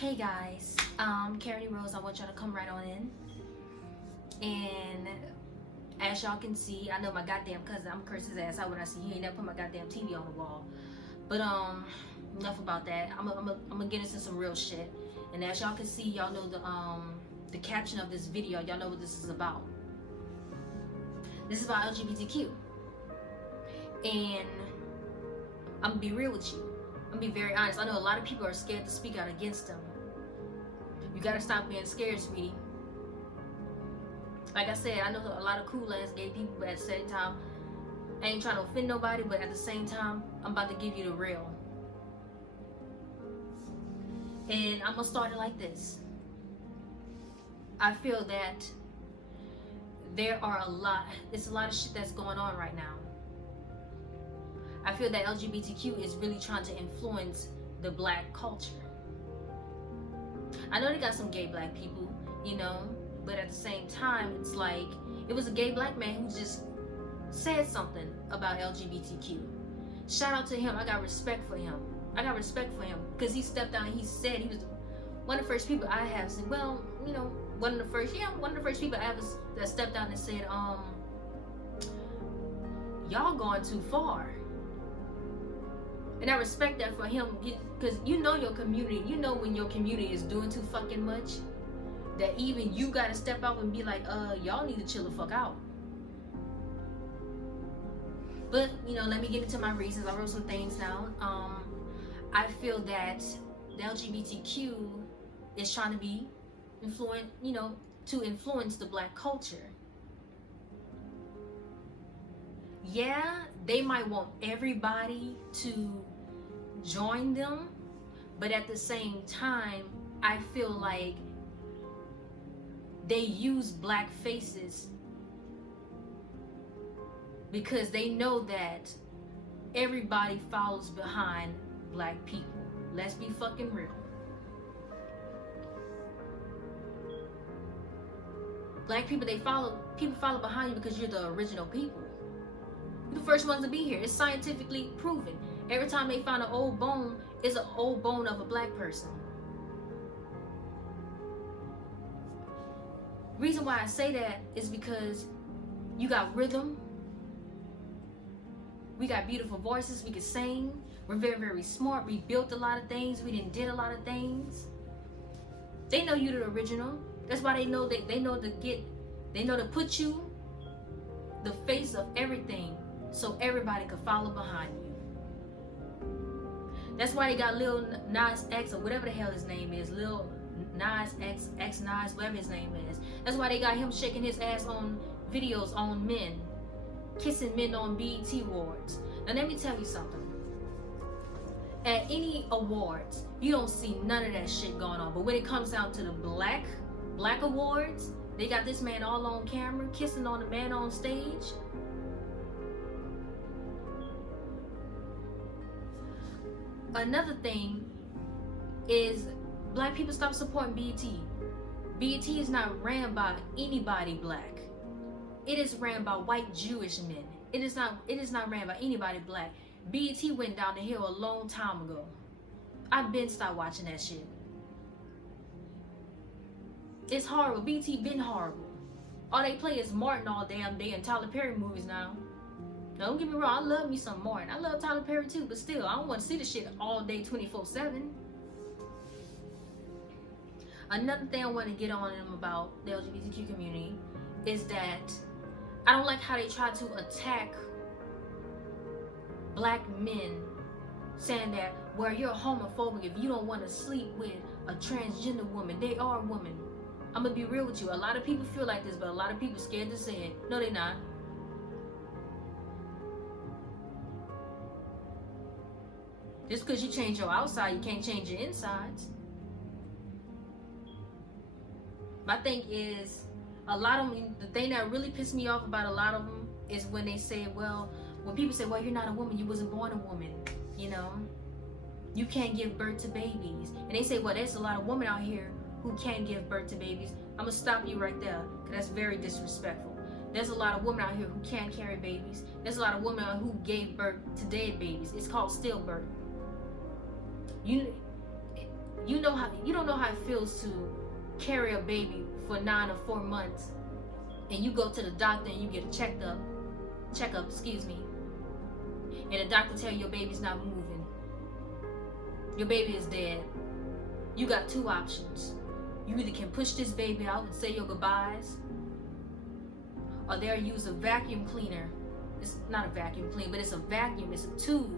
Hey guys, Karen Rose. I want y'all to come right on in. And as y'all can see, I know my goddamn cousin, I'm curse his ass out when I see he ain't never put my goddamn TV on the wall. But enough about that. I'm gonna get into some real shit. And as y'all can see, y'all know the caption of this video. Y'all know what this is about. This is about LGBTQ. And I'm gonna be real with you. I'm gonna be very honest. I know a lot of people are scared to speak out against them. You gotta stop being scared, sweetie. Like I said, I know a lot of cool ass gay people, but at the same time, I ain't trying to offend nobody, but at the same time, I'm about to give you the real. And I'm gonna start it like this. I feel that it's a lot of shit that's going on right now. I feel that LGBTQ is really trying to influence the black culture. I know they got some gay black people, you know, but at the same time, it's like, it was a gay black man who just said something about LGBTQ. Shout out to him. I got respect for him. Because he stepped out and he said, he was one of the first people I have said, well, you know, one of the first people I ever that stepped out and said, y'all going too far. And I respect that for him, because you know your community, you know when your community is doing too fucking much, that even you gotta step out and be like, y'all need to chill the fuck out. But, you know, let me get into my reasons. I wrote some things down. I feel that the LGBTQ is trying to be to influence the black culture. Yeah, they might want everybody to join them, but at the same time, I feel like they use black faces because they know that everybody follows behind black people. Let's be fucking real. Black people, people follow behind you because you're the original people. You're the first ones to be here. It's scientifically proven. Every time they find an old bone, it's an old bone of a black person. Reason why I say that is because you got rhythm. We got beautiful voices. We can sing. We're very, very smart. We built a lot of things. We did a lot of things. They know you're the original. That's why they know to put you the face of everything so everybody could follow behind you. That's why they got Lil Nas X, or whatever the hell his name is, Lil Nas X, X Nas, whatever his name is. That's why they got him shaking his ass on videos on men, kissing men on BET Awards. Now let me tell you something. At any awards, you don't see none of that shit going on. But when it comes down to the black awards, they got this man all on camera kissing on the man on stage. Another thing is black people stop supporting BET. BET is not ran by anybody black. It is ran by white Jewish men. It is not ran by anybody black. BET went down the hill a long time ago. I've been stopped watching that shit. It's horrible. BET been horrible. All they play is Martin all damn day and Tyler Perry movies now. Now, don't get me wrong, I love me some Martin. I love Tyler Perry too, but still, I don't want to see the shit all day 24/7. Another thing I want to get on them about the LGBTQ community is that I don't like how they try to attack black men, saying that, well, you're homophobic if you don't want to sleep with a transgender woman. They are a woman. I'm gonna be real with you. A lot of people feel like this, but a lot of people scared to say it. No, they're not. Just because you change your outside, you can't change your insides. My thing is, a lot of them, the thing that really pissed me off about a lot of them is when they say, well, when people say, well, you're not a woman, you wasn't born a woman, you know, you can't give birth to babies. And they say, well, there's a lot of women out here who can't give birth to babies. I'm gonna stop you right there, because that's very disrespectful. There's a lot of women out here who can't carry babies. There's a lot of women out who gave birth to dead babies. It's called stillbirth. You you don't know how it feels to carry a baby for 9 or 4 months, and you go to the doctor and you get a checkup, excuse me, and the doctor tell you your baby's not moving, your baby is dead. You got 2 options. You either can push this baby out and say your goodbyes, or they'll use a vacuum cleaner. It's not a vacuum cleaner, but it's a vacuum. It's a tube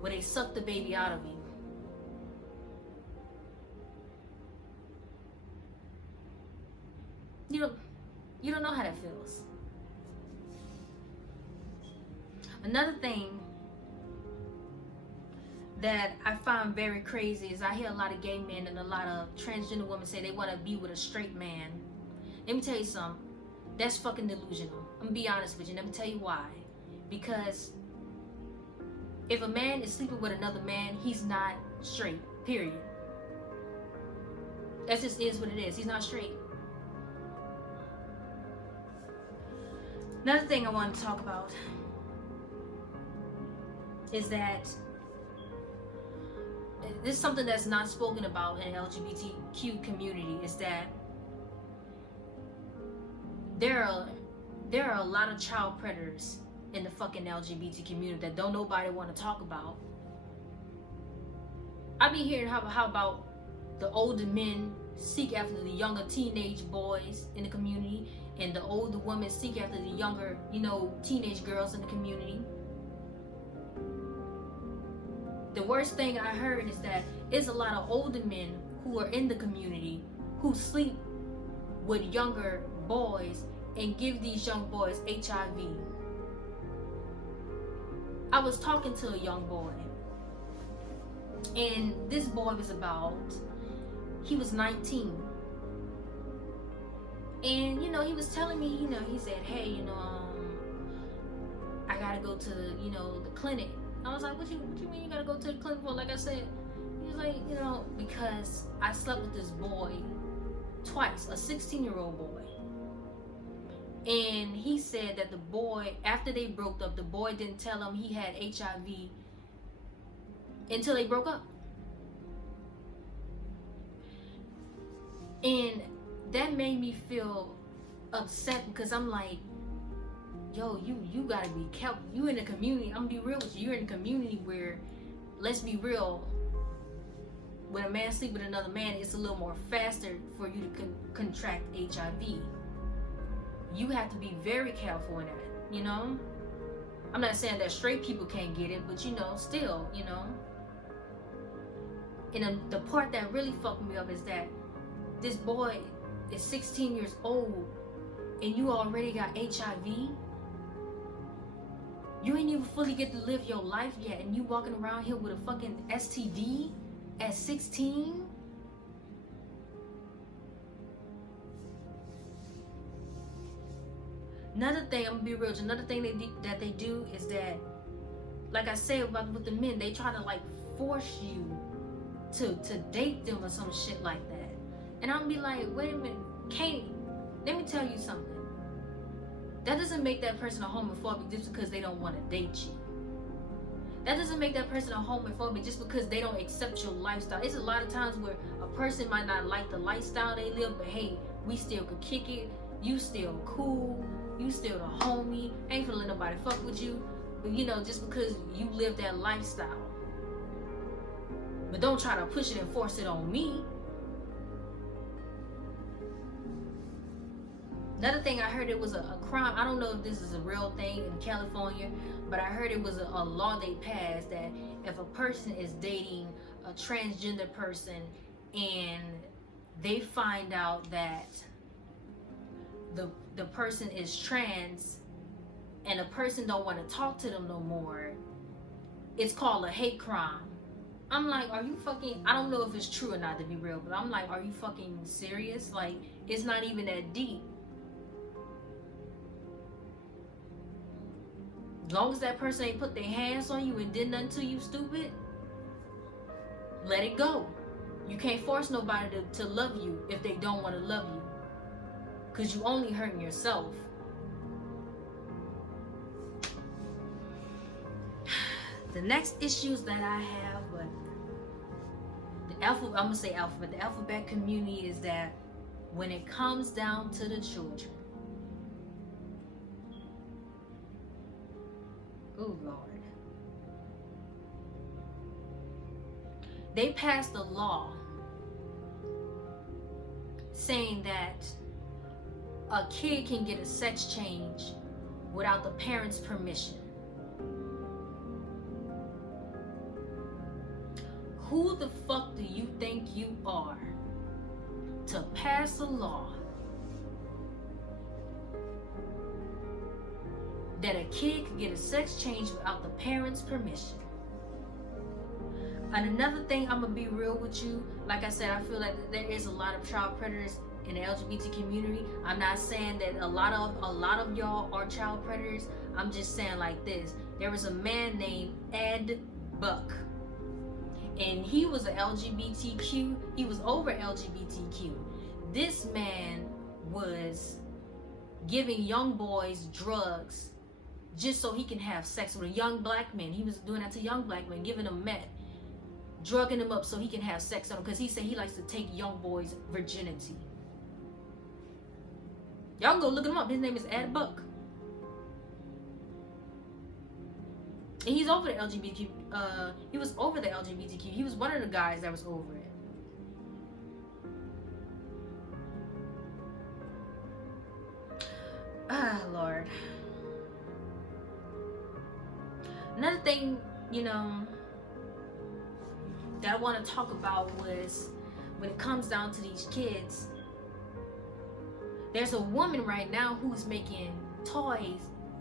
where they suck the baby out of you. You don't know how that feels. Another thing that I find very crazy is I hear a lot of gay men and a lot of transgender women say they want to be with a straight man. Let me tell you something. That's fucking delusional. I'm gonna be honest with you. Let me tell you why. Because if a man is sleeping with another man, he's not straight. Period. That just is what it is. He's not straight. Another thing I want to talk about is that this is something that's not spoken about in the LGBTQ community, is that there are a lot of child predators in the fucking LGBT community that don't nobody want to talk about. I be hearing how about the older men seek after the younger teenage boys in the community, and the older women seek after the younger, teenage girls in the community. The worst thing I heard is that it's a lot of older men who are in the community who sleep with younger boys and give these young boys HIV. I was talking to a young boy, and this boy he was 19. And he was telling me, he said, hey, I gotta go to the clinic. I was like, what you mean you gotta go to the clinic for? Like I said, he was like, because I slept with this boy twice, a 16-year-old boy. And he said that the boy, after they broke up, the boy didn't tell him he had HIV until they broke up. And that made me feel upset, because I'm like, yo, you gotta be careful. You in the community. I'm gonna be real with you. You're in a community where, let's be real, when a man sleep with another man, it's a little more faster for you to contract HIV. You have to be very careful in that, I'm not saying that straight people can't get it, but still, And the part that really fucked me up is that this boy is 16 years old and you already got HIV. You ain't even fully get to live your life yet, and you walking around here with a fucking STD at 16? Another thing, I'm gonna be real, another thing that they do is that, like I said about with the men, they try to force you to date them or some shit like that. And I'm be like, wait a minute, let me tell you something. That doesn't make that person a homophobic just because they don't want to date you. That doesn't make that person a homophobic just because they don't accept your lifestyle. It's a lot of times where a person might not like the lifestyle they live, but hey, we still could kick it. You still cool. You still the homie. Ain't gonna let nobody fuck with you. But just because you live that lifestyle. But don't try to push it and force it on me. Another thing I heard, it was a crime. I don't know if this is a real thing in California, but I heard it was a law they passed that if a person is dating a transgender person and they find out that the person is trans and a person don't want to talk to them no more, it's called a hate crime. I'm like, are you fucking, I don't know if it's true or not, to be real, but I'm like, are you fucking serious? It's not even that deep. As long as that person ain't put their hands on you and did nothing to you, stupid, let it go. You can't force nobody to love you if they don't want to love you, because you only hurting yourself. The next issues that I have, but the I'm gonna say alphabet. The alphabet community is that when it comes down to the children, oh Lord, they passed a law saying that a kid can get a sex change without the parents' permission. Who the fuck do you think you are to pass a law that a kid can get a sex change without the parents' permission? And another thing, I'm gonna be real with you. Like I said, I feel like there is a lot of child predators in the LGBT community. I'm not saying that a lot of y'all are child predators. I'm just saying like this. There was a man named Ed Buck, and he was an LGBTQ. He was over LGBTQ. This man was giving young boys drugs just so he can have sex with a young black man. He was doing that to young black men, giving them meth, drugging them up so he can have sex on them, because he said he likes to take young boys' virginity. Y'all go look him up. His name is Ed Buck. And he's over the LGBTQ. He was over the LGBTQ. He was one of the guys that was over it. Ah, Lord. Another thing, that I want to talk about was when it comes down to these kids. There's a woman right now who's making toy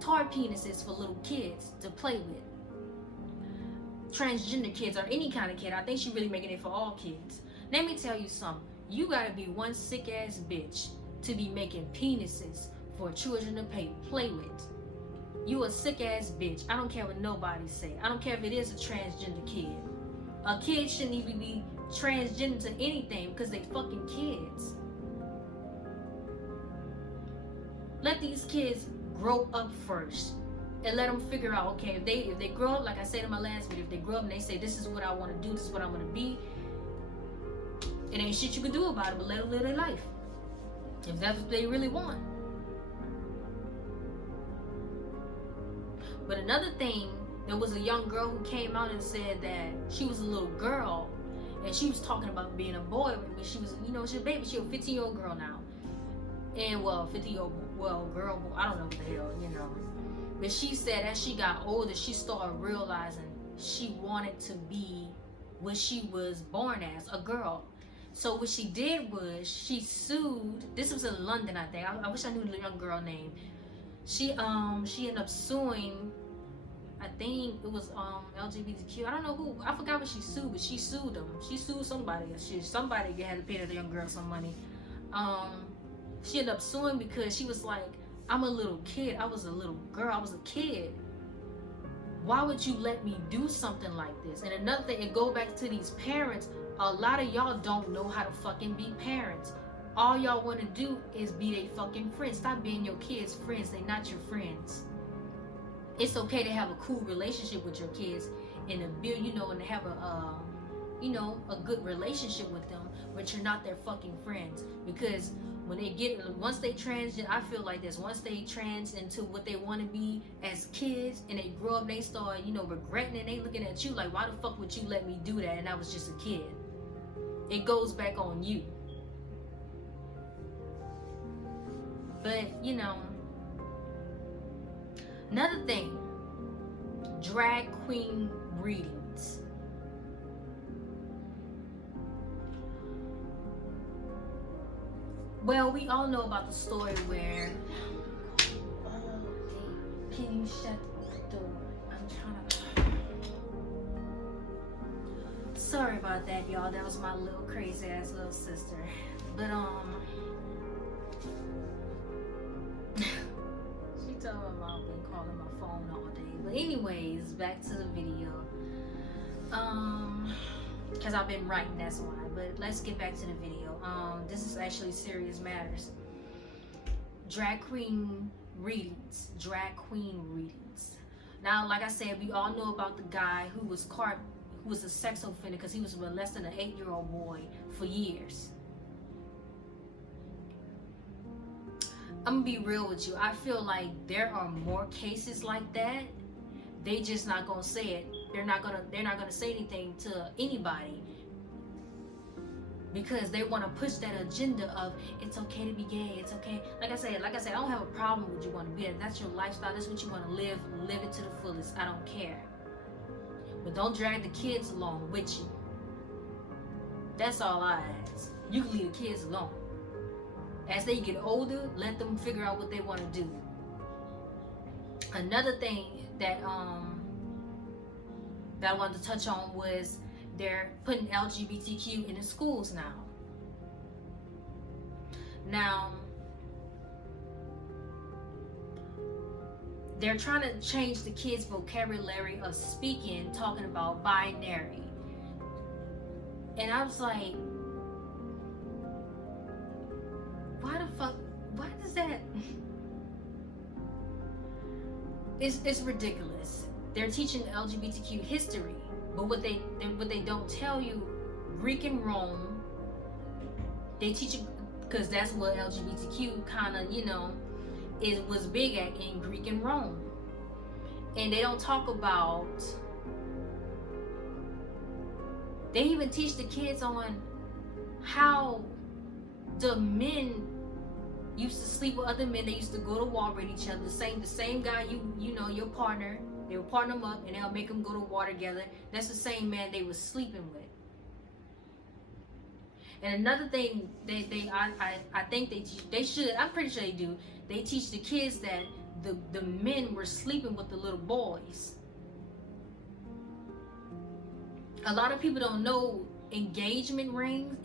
penises for little kids to play with. Transgender kids or any kind of kid. I think she's really making it for all kids. Let me tell you something. You gotta be one sick ass bitch to be making penises for children to play with. You a sick ass bitch. I don't care what nobody say. I don't care if it is a transgender kid. A kid shouldn't even be transgender to anything because they fucking kids. Let these kids grow up first and let them figure out, okay, if they grow up, like I said in my last video, if they grow up and they say, this is what I want to do, this is what I want to be, it ain't shit you can do about it, but let them live their life. If that's what they really want. But another thing, there was a young girl who came out and said that she was a little girl and she was talking about being a boy when she was, she's a baby. She's a 15-year-old girl now. And 15-year-old, girl, I don't know what the hell, But she said as she got older, she started realizing she wanted to be what she was born as, a girl. So what she did was she sued. This was in London, I think. I wish I knew the young girl name. She ended up suing. I think it was LGBTQ. I don't know who. I forgot what she sued, but she sued them. She sued somebody. Somebody had to pay the young girl some money. She ended up suing because she was like, I'm a little kid. I was a little girl. I was a kid. Why would you let me do something like this? And another thing, it go back to these parents. A lot of y'all don't know how to fucking be parents. All y'all want to do is be their fucking friends. Stop being your kids' friends. They're not your friends. It's okay to have a cool relationship with your kids and to build, and to have a good relationship with them, but you're not their fucking friends. Because once they transgender, I feel like this, once they trans into what they want to be as kids and they grow up, they start, regretting it. They looking at you like, why the fuck would you let me do that? And I was just a kid. It goes back on you. But, another thing, drag queen readings. Well, we all know about the story where, can you shut the door? I'm trying to, sorry about that, y'all. That was my little crazy ass little sister. But, she told my mom been calling my phone all day. But anyways, back to the video. Because I've been writing, that's why. But let's get back to the video. This is actually serious matters. Drag queen readings. Drag queen readings. Now, like I said, we all know about the guy who was who was a sex offender because he was molesting an 8-year-old boy for years. I'm gonna be real with you. I feel like there are more cases like that. They just not gonna say it. They're not gonna say anything to anybody because they want to push that agenda of it's okay to be gay. It's okay. Like I said, I don't have a problem with you want to be. That's your lifestyle. That's what you want to live. Live it to the fullest. I don't care. But don't drag the kids along with you. That's all I ask. You can leave the kids alone. As they get older, let them figure out what they want to do. Another thing that I wanted to touch on was they're putting LGBTQ in the schools now. Now, they're trying to change the kids' vocabulary of speaking, talking about binary. And I was like, why does that? It's ridiculous. They're teaching LGBTQ history, but what they don't tell you, Greek and Rome, they teach you because that's what LGBTQ kind of, it was big at in Greek and Rome. And they don't talk about, they even teach the kids on how the men used to sleep with other men. They used to go to war with each other. The same guy, your partner, they would partner them up and they'll make them go to war together. That's the same man they was sleeping with. And another thing I think they should, I'm pretty sure they do, they teach the kids that the men were sleeping with the little boys. A lot of people don't know engagement rings,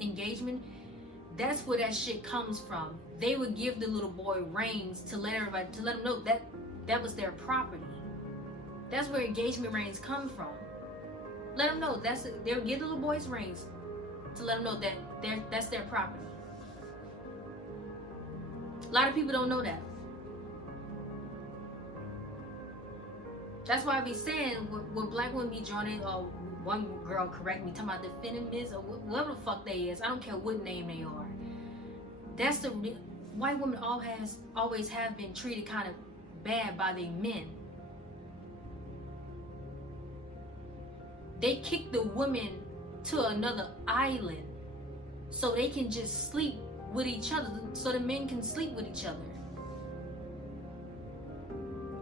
that's where that shit comes from. They would give the little boy rings to let them know that was their property. That's where engagement rings come from. Let them know they'll give the little boys rings to let them know that that's their property. A lot of people don't know that. That's why I be saying when black women be joining, or one girl correct me, talking about the feminists or whatever the fuck they is. I don't care what name they are. That's the white women always have been treated kind of bad by their men. They kick the women to another island so they can just sleep with each other, so the men can sleep with each other.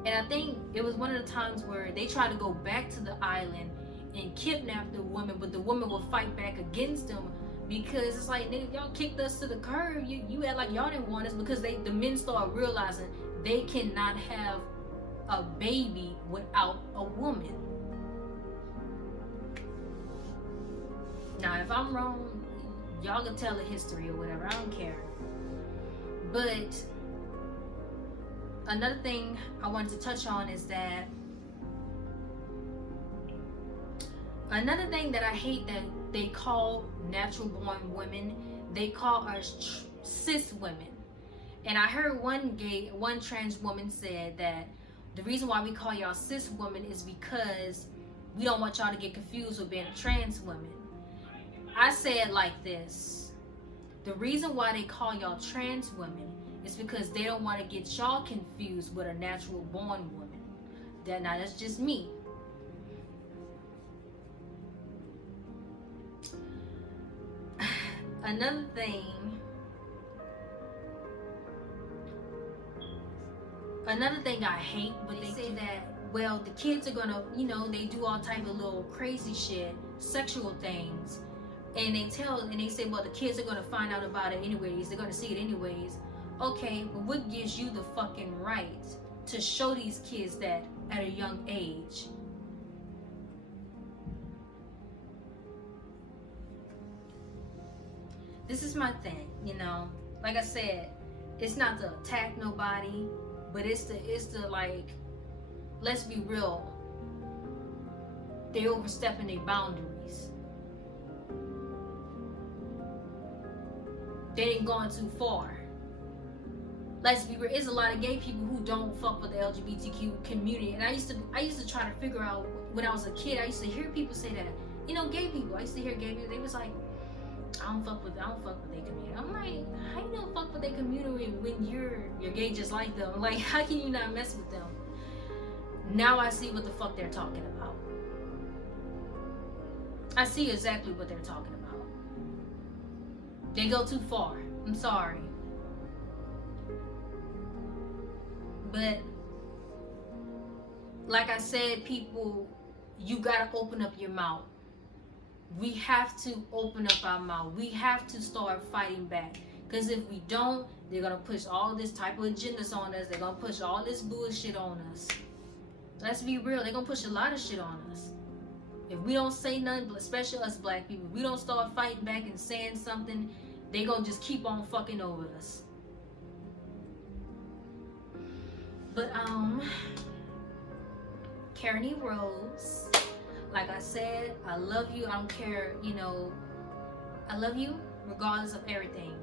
And I think it was one of the times where they tried to go back to the island and kidnap the woman, but the woman would fight back against them because it's like, nigga, y'all kicked us to the curb. You act like y'all didn't want us, because the men started realizing they cannot have a baby without a woman. Now, if I'm wrong, y'all can tell the history or whatever. I don't care. But another thing I wanted to touch on is that another thing that I hate that they call natural born women, they call us cis women. And I heard one trans woman said that the reason why we call y'all cis women is because we don't want y'all to get confused with being a trans woman. I say it like this: the reason why they call y'all trans women is because they don't want to get y'all confused with a natural born woman. That's just me. Another thing I hate, but they say that, well, the kids are gonna, they do all type of little crazy shit, sexual things, and they say, well, the kids are gonna find out about it anyways, they're gonna see it anyways. Okay, but what gives you the fucking right to show these kids that at a young age? This is my thing, like I said, it's not to attack nobody, but it's to like, let's be real, they overstepping their boundaries. They ain't going too far. Let's be real, there's a lot of gay people who don't fuck with the LGBTQ community, and I used to try to figure out, when I was a kid, I used to hear people say that gay people. I used to hear gay people. They was like, I don't fuck with their community. I'm like, how you don't fuck with their community when you're gay just like them? Like, how can you not mess with them? Now I see what the fuck they're talking about. I see exactly what they're talking about. They go too far. I'm sorry. But like I said, people, you gotta open up your mouth. We have to open up our mouth. We have to start fighting back. Because if we don't, they're gonna push all this type of agendas on us. They're gonna push all this bullshit on us. Let's be real. They're gonna push a lot of shit on us. If we don't say nothing, especially us black people, if we don't start fighting back and saying something, they gonna just keep on fucking over us. But Karen Rose, like I said, I love you. I don't care, I love you regardless of everything.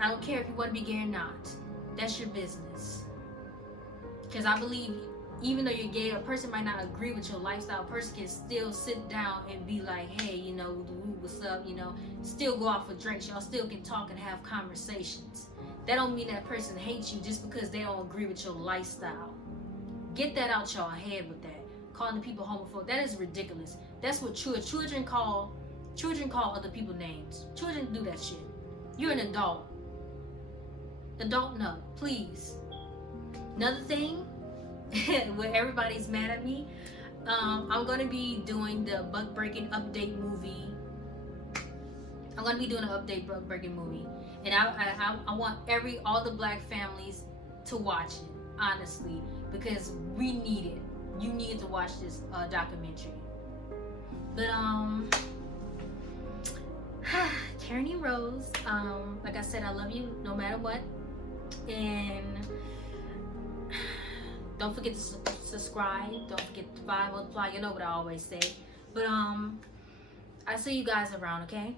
I don't care if you want to be gay or not. That's your business. Because I believe even though you're gay, a person might not agree with your lifestyle, a person can still sit down and be like, hey, what's up, still go out for drinks. Y'all still can talk and have conversations. That don't mean that person hates you just because they don't agree with your lifestyle. Get that out y'all head with that. Calling the people homophobic, that is ridiculous. That's what children call other people names. Children do that shit. You're an adult. Adult, no, please. Another thing, where everybody's mad at me, I'm gonna be doing the buck breaking update movie. I'm gonna be doing an update buck breaking movie, and I want all the black families to watch it, honestly, because we need it. You need to watch this documentary. But Karen Rose, like I said, I love you no matter what, and don't forget to subscribe. Don't forget to buy, multiply. You know what I always say. But I see you guys around, okay?